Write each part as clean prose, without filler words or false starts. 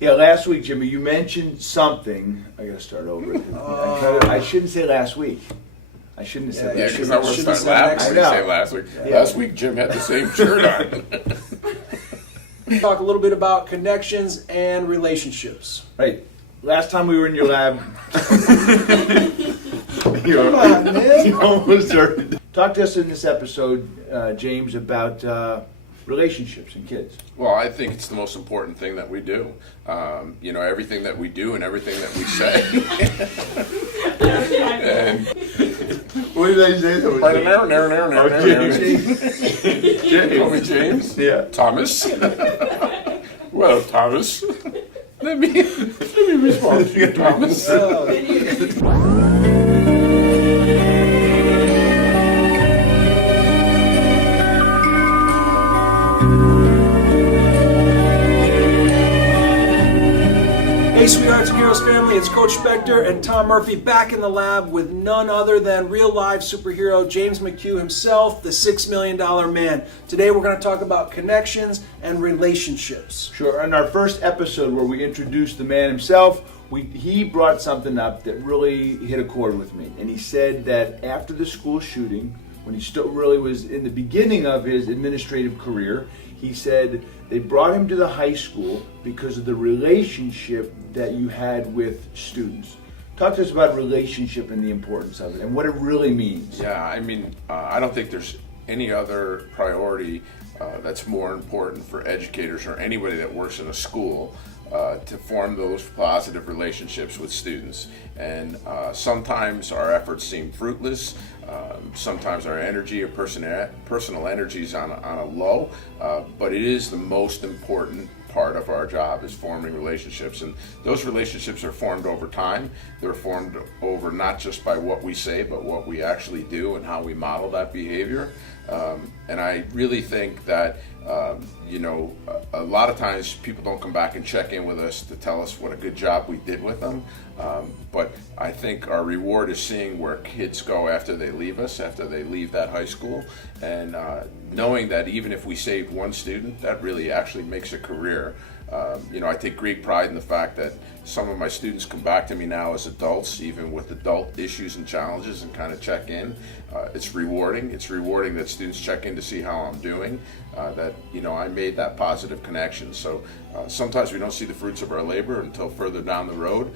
Yeah, last week, Jimmy, you mentioned something. I gotta start over. I shouldn't say last week. I shouldn't have said Yeah, last because week. I was starting laughing when you say last week. Yeah. Last week, Jim had the same shirt on. Talk a little bit about connections and relationships. Right. Last time we were in your lab, Come on, man. you almost started. Talk to us in this episode, James, about relationships and kids. Well, I think it's the most important thing that we do. Everything that we do and everything that we say. And What did I say? James. Call me James? Yeah. Thomas? Well, Thomas, let me respond to you, Thomas. Hey, Sweethearts and Heroes family, it's Coach Spector and Tom Murphy back in the lab with none other than real-life superhero James McHugh himself, the $6 Million Man. Today we're going to talk about connections and relationships. Sure. In our first episode where we introduced the man himself, he brought something up that really hit a chord with me. And he said that after the school shooting, when he still really was in the beginning of his administrative career, he said they brought him to the high school because of the relationship that you had with students. Talk to us about relationship and the importance of it and what it really means. Yeah, I don't think there's any other priority that's more important for educators or anybody that works in a school to form those positive relationships with students. And sometimes our efforts seem fruitless. Sometimes our energy or personal energy is on a low, but it is the most important part of our job is forming relationships, and those relationships are formed over time. They're formed over not just by what we say, but what we actually do and how we model that behavior. And I really think that a lot of times people don't come back and check in with us to tell us what a good job we did with them. But I think our reward is seeing where kids go after they leave us, after they leave that high school, and knowing that even if we saved one student, that really actually makes a career. I take great pride in the fact that some of my students come back to me now as adults, even with adult issues and challenges, and kind of check in. It's rewarding. It's rewarding that students check in to see how I'm doing, that I made that positive connection. So sometimes we don't see the fruits of our labor until further down the road,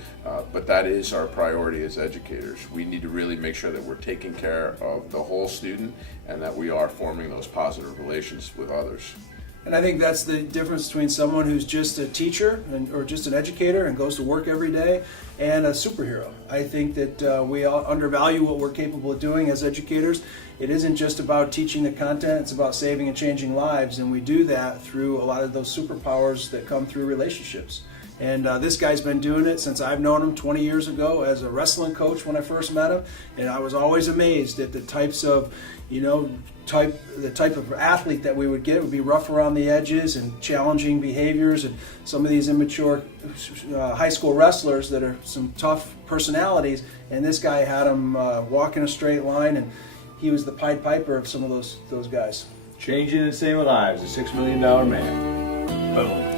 but that is our priority as educators. We need to really make sure that we're taking care of the whole student and that we are forming those positive relations with others. And I think that's the difference between someone who's just a teacher or just an educator and goes to work every day and a superhero. I think that we all undervalue what we're capable of doing as educators. It isn't just about teaching the content, it's about saving and changing lives, and we do that through a lot of those superpowers that come through relationships. And this guy's been doing it since I've known him 20 years ago as a wrestling coach when I first met him, and I was always amazed at the types of, the type of athlete that we would get. It would be rough around the edges and challenging behaviors, and some of these immature high school wrestlers that are some tough personalities, and this guy had them walk in a straight line, and he was the Pied Piper of some of those guys. Changing and saving lives, the $6 Million Man. Boom.